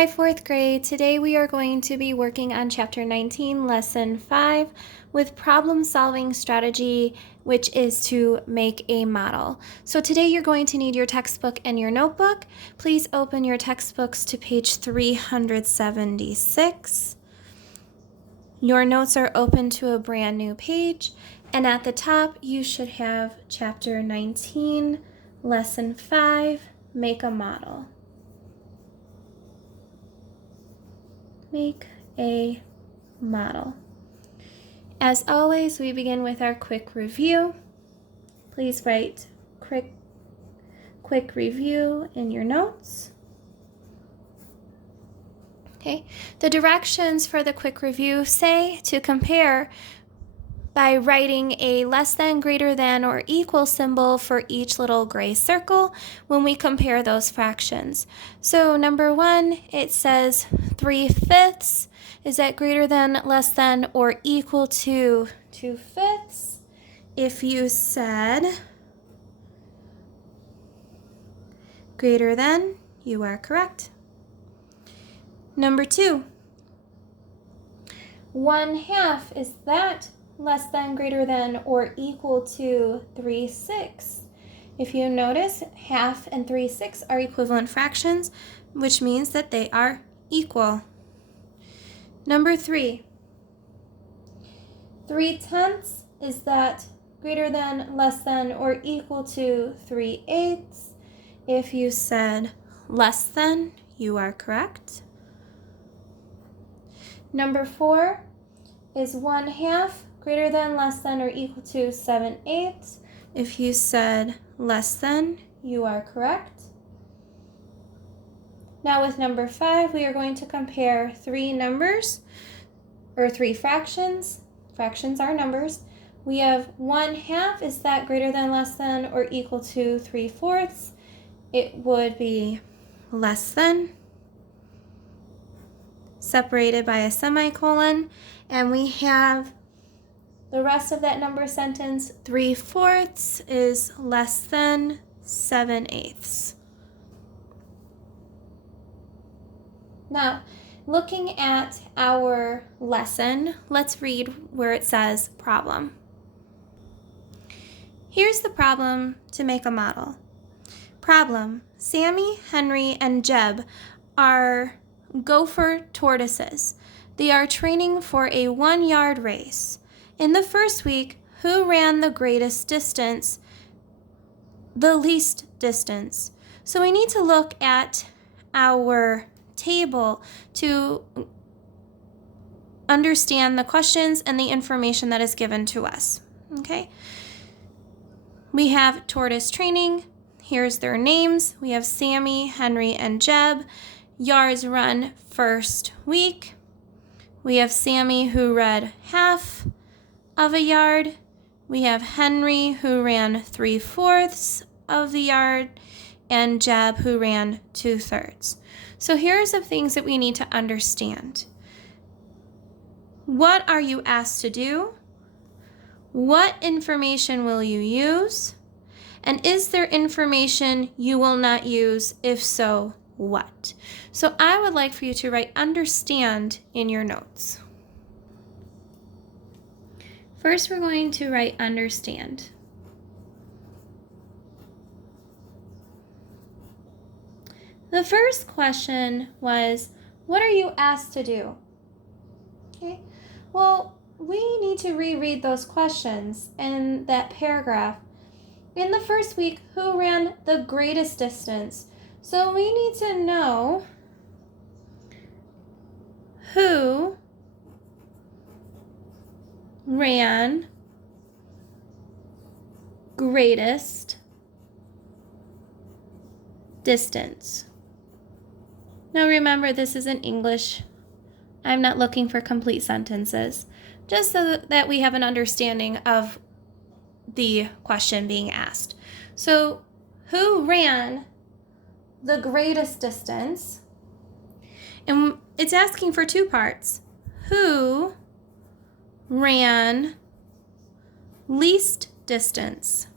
Hi, fourth grade. Today we are going to be working on Chapter 19, Lesson 5, with problem-solving strategy, which is to make a model. So today you're going to need your textbook and your notebook. Please open your textbooks to page 376. Your notes are open to a brand new page, and at the top you should have Chapter 19, Lesson 5, Make a Model. Make a model. As always, we begin with our quick review. Please write quick review in your notes. Okay, the directions for the quick review say to compare by writing a less than, greater than, or equal symbol for each little gray circle when we compare those fractions. So number 1, it says 3/5. Is that greater than, less than, or equal to 2/5? If you said greater than, you are correct. Number 2, 1/2, is that less than, greater than, or equal to 3/6? If you notice, 1/2 and 3/6 are equivalent fractions, which means that they are equal. Number 3, 3/10, is that greater than, less than, or equal to 3/8? If you said less than, you are correct. Number 4, is 1/2 greater than, less than, or equal to 7/8? If you said less than, you are correct. Now with number 5, we are going to compare three numbers, or three fractions. Fractions are numbers. We have 1/2, is that greater than, less than, or equal to 3/4? It would be less than, separated by a semicolon, and we have the rest of that number sentence, 3/4 is less than 7/8. Now, looking at our lesson, let's read where it says problem. Here's the problem to make a model. Problem: Sammy, Henry, and Jeb are gopher tortoises. They are training for a 1-yard race. In the first week, who ran the greatest distance? The least distance. So we need to look at our table to understand the questions and the information that is given to us. Okay? We have tortoise training. Here's their names. We have Sammy, Henry, and Jeb. Yards run first week. We have Sammy who ran 1/2 of a yard. We have Henry who ran 3/4 of the yard, and Jeb who ran 2/3. So here are some things that we need to understand. What are you asked to do? What information will you use? And is there information you will not use? If so, what? So I would like for you to write understand in your notes. First, we're going to write understand. The first question was, what are you asked to do? Okay, well, we need to reread those questions in that paragraph. In the first week, who ran the greatest distance? So we need to know who ran greatest distance. Now remember, this is in English. I'm not looking for complete sentences, just so that we have an understanding of the question being asked. So, who ran the greatest distance? And it's asking for two parts. Who ran least distance?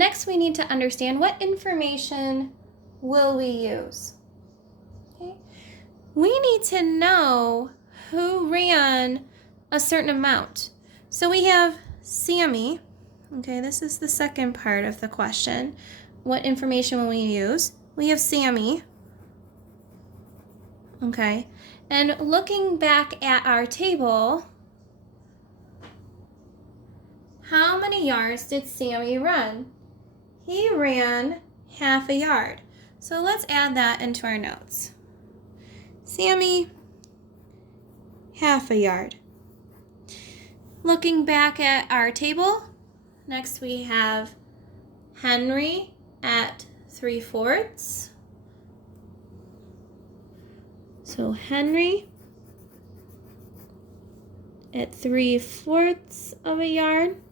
Next, we need to understand what information will we use. Okay? We need to know who ran a certain amount. So we have Sammy. Okay, this is the second part of the question. What information will we use? We have Sammy. Okay, and looking back at our table, how many yards did Sammy run? He ran half a yard. So let's add that into our notes. Sammy, half a yard. Looking back at our table, next we have Henry at 3/4. So Henry at 3/4 of a yard.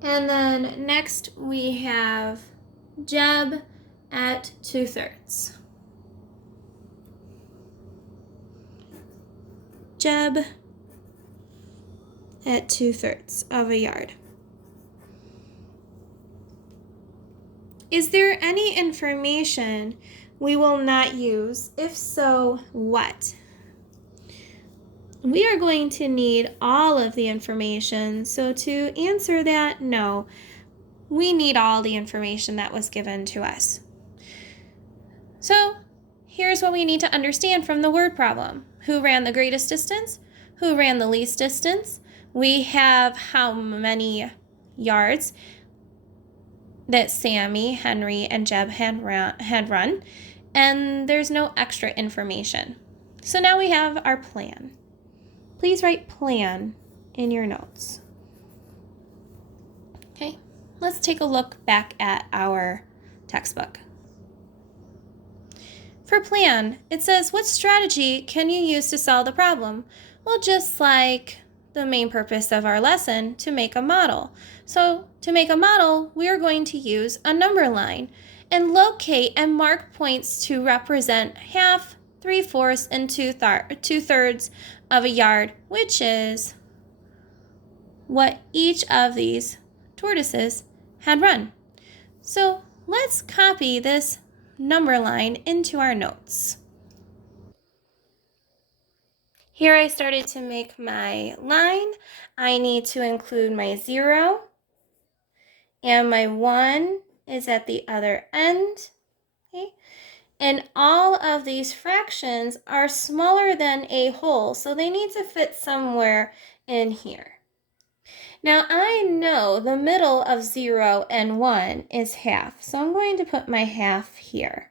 And then next we have Jeb at 2/3. Jeb at 2/3 of a yard. Is there any information we will not use? If so, what? We are going to need all of the information. So to answer that, no, we need all the information that was given to us. So here's what we need to understand from the word problem. Who ran the greatest distance? Who ran the least distance? We have how many yards that Sammy, Henry, and Jeb had run, and there's no extra information. So now we have our plan. Please write plan in your notes. Okay, let's take a look back at our textbook. For plan, it says, what strategy can you use to solve the problem? Well, just like the main purpose of our lesson, to make a model. So to make a model, we are going to use a number line and locate and mark points to represent half, 3/4, and 2/3 of a yard, which is what each of these tortoises had run. So let's copy this number line into our notes. Here I started to make my line. I need to include my 0, and my 1 is at the other end. Okay? And all of these fractions are smaller than a whole, so they need to fit somewhere in here. Now I know the middle of 0 and 1 is half, so I'm going to put my half here.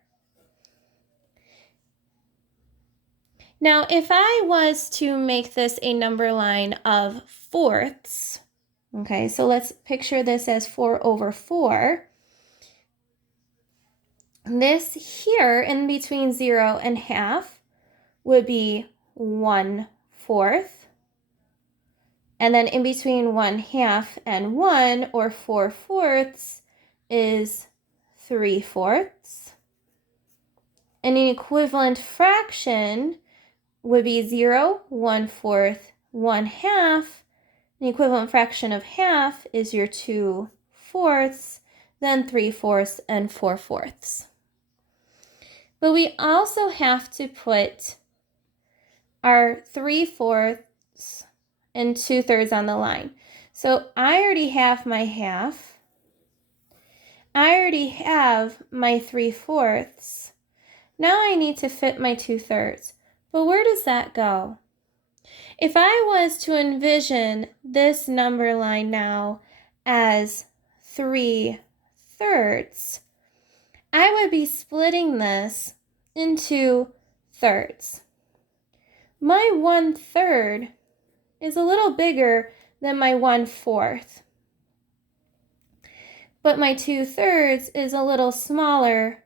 Now if I was to make this a number line of fourths, okay, so let's picture this as 4/4. This here in between 0 and half would be 1/4. And then in between 1/2 and 1, or 4/4, is 3/4. And an equivalent fraction would be 0, 1/4, 1/2. An equivalent fraction of half is your 2/4, then 3/4, and 4/4. But we also have to put our 3/4 and 2/3 on the line. So I already have my half. I already have my 3/4. Now I need to fit my 2/3. But where does that go? If I was to envision this number line now as 3/3, I would be splitting this into thirds. My 1/3 is a little bigger than my 1/4. But my 2/3 is a little smaller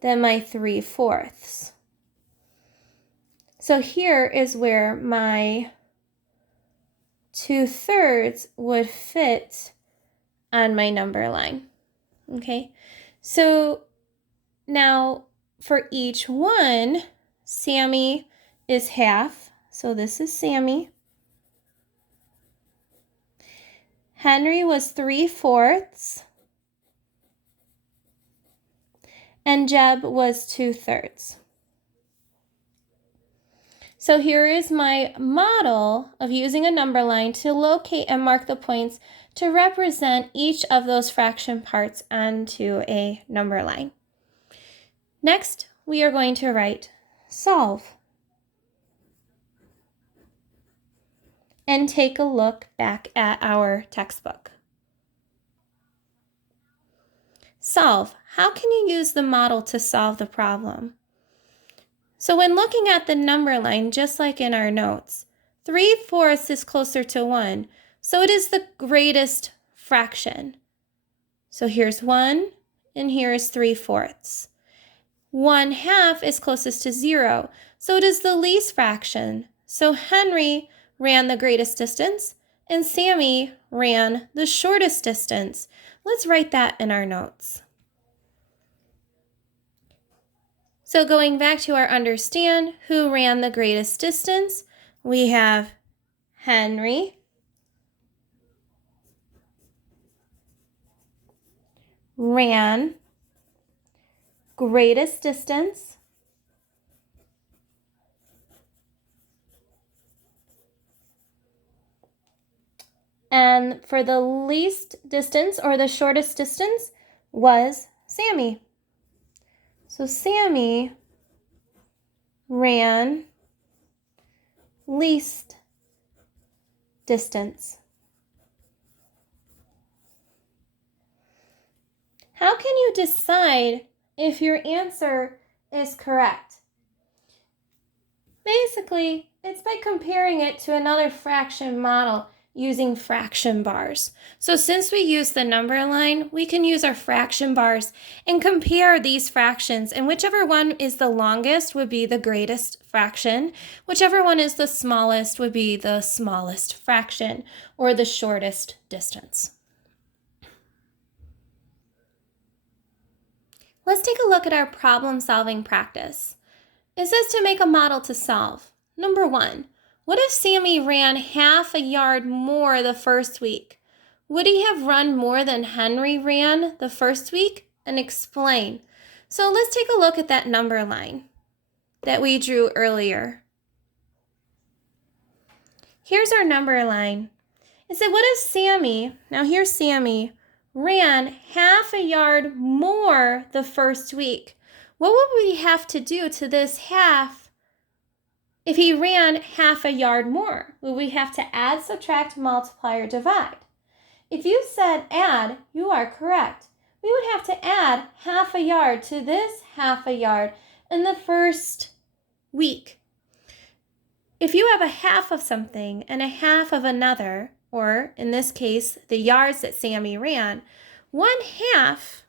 than my 3/4. So here is where my 2/3 would fit on my number line. Okay, so now for each one, Sammy is half, so this is Sammy. Henry was 3/4, and Jeb was 2/3. So here is my model of using a number line to locate and mark the points to represent each of those fraction parts onto a number line. Next, we are going to write solve. And take a look back at our textbook. Solve. How can you use the model to solve the problem? So when looking at the number line, just like in our notes, 3/4 is closer to 1, so it is the greatest fraction. So here's 1, and here is 3/4. 1/2 is closest to 0, so it is the least fraction. So Henry ran the greatest distance, and Sammy ran the shortest distance. Let's write that in our notes. So going back to our understand who ran the greatest distance, we have Henry ran greatest distance, and for the least distance or the shortest distance was Sammy. So Sammy ran least distance. How can you decide if your answer is correct? Basically, it's by comparing it to another fraction model using fraction bars. So since we use the number line, we can use our fraction bars and compare these fractions, and whichever one is the longest would be the greatest fraction. Whichever one is the smallest would be the smallest fraction, or the shortest distance. Let's take a look at our problem-solving practice. It says to make a model to solve. Number 1, what if Sammy ran half a yard more the first week? Would he have run more than Henry ran the first week? And explain. So let's take a look at that number line that we drew earlier. Here's our number line. It said, what if Sammy, now here's Sammy, ran half a yard more the first week? What would we have to do to this half if he ran half a yard more? Would we have to add, subtract, multiply, or divide? If you said add, you are correct. We would have to add half a yard to this half a yard in the first week. If you have a half of something and a half of another, or in this case, the yards that Sammy ran, 1/2,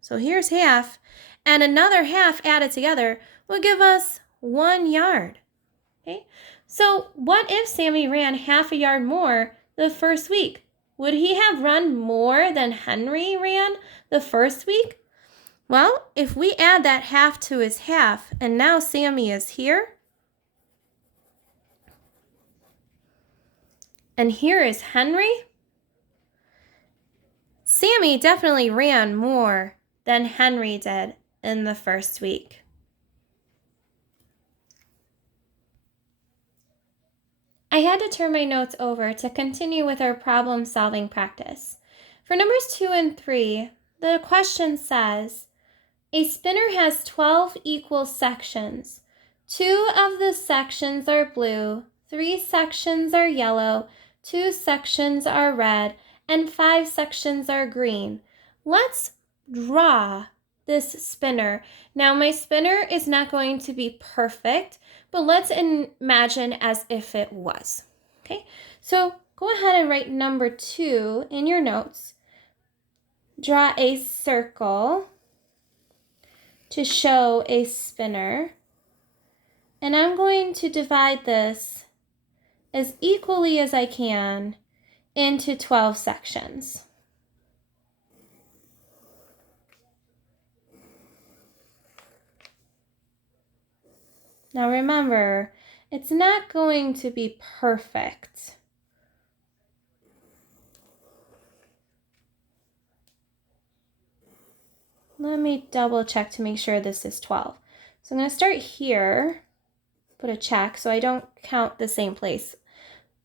so here's half, and another half added together will give us 1 yard. Okay? So what if Sammy ran half a yard more the first week? Would he have run more than Henry ran the first week? Well, if we add that half to his half, and now Sammy is here, and here is Henry, Sammy definitely ran more than Henry did in the first week. I had to turn my notes over to continue with our problem-solving practice. For numbers 2 and 3, the question says, a spinner has 12 equal sections. 2 of the sections are blue, 3 sections are yellow, 2 sections are red, and 5 sections are green. Let's draw this spinner. Now my spinner is not going to be perfect, but let's imagine as if it was. Okay, so go ahead and write number 2 in your notes. Draw a circle to show a spinner. And I'm going to divide this as equally as I can into 12 sections. Now remember, it's not going to be perfect. Let me double check to make sure this is 12. So I'm going to start here, put a check so I don't count the same place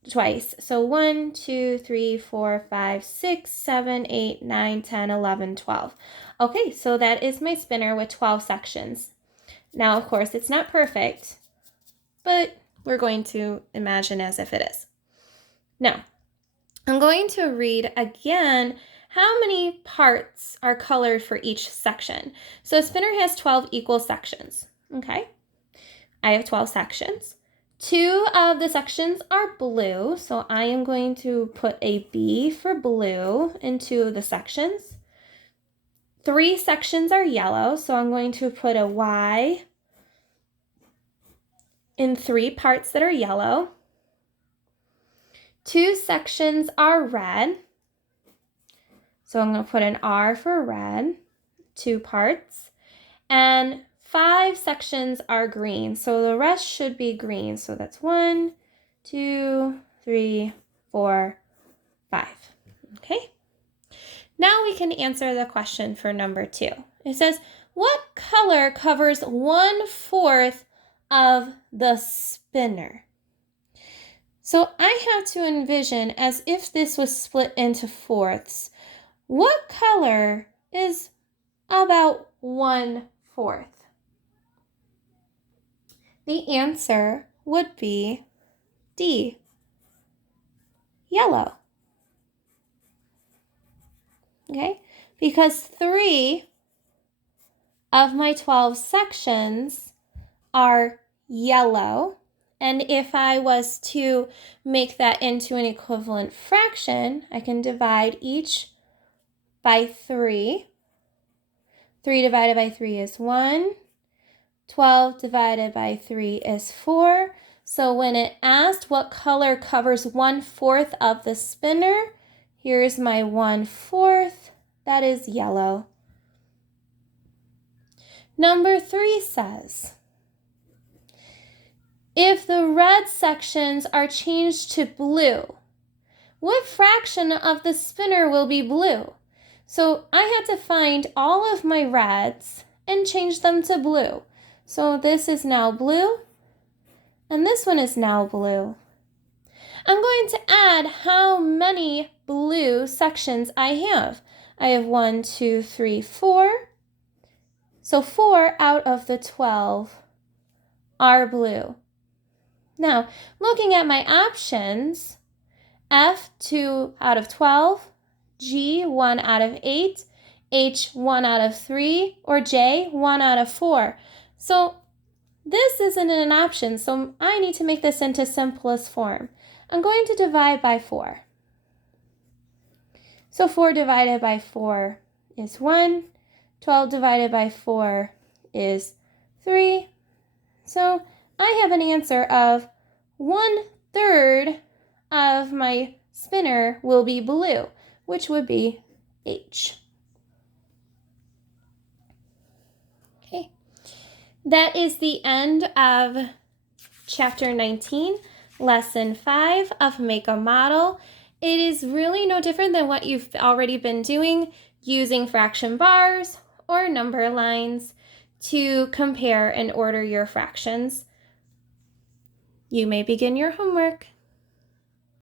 twice. So 1, 2, 3, 4, 5, 6, 7, 8, 9, 10, 11, 12. Okay, so that is my spinner with 12 sections. Now, of course, it's not perfect, but we're going to imagine as if it is. Now, I'm going to read again how many parts are colored for each section. So a spinner has 12 equal sections, okay? I have 12 sections. 2 of the sections are blue, so I am going to put a B for blue in 2 of the sections. 3 sections are yellow, so I'm going to put a Y in 3 parts that are yellow. 2 sections are red, so I'm going to put an R for red, 2 parts. And 5 sections are green, so the rest should be green. So that's 1, 2, 3, 4, 5. Okay. Now we can answer the question for number 2. It says, what color covers 1/4 of the spinner? So I have to envision as if this was split into fourths. What color is about 1/4? The answer would be D, yellow. Okay, because 3 of my 12 sections are yellow, and if I was to make that into an equivalent fraction, I can divide each by 3. 3 divided by 3 is 1. 12 divided by 3 is 4. So when it asked what color covers 1/4 of the spinner, here's my 1/4. That is yellow. Number 3 says, if the red sections are changed to blue, what fraction of the spinner will be blue? So I had to find all of my reds and change them to blue. So this is now blue, and this one is now blue. I'm going to add how many blue sections I have. I have 1, 2, 3, 4. So 4 out of the 12 are blue. Now, looking at my options, F, 2 out of 12, G, 1 out of 8, H, 1 out of 3, or J, 1 out of 4. So this isn't an option, so I need to make this into simplest form. I'm going to divide by 4. So 4 divided by 4 is 1. 12 divided by 4 is 3. So I have an answer of 1/3 of my spinner will be blue, which would be H. Okay, that is the end of Chapter 19, Lesson 5 of Make a Model. It is really no different than what you've already been doing, using fraction bars or number lines to compare and order your fractions. You may begin your homework.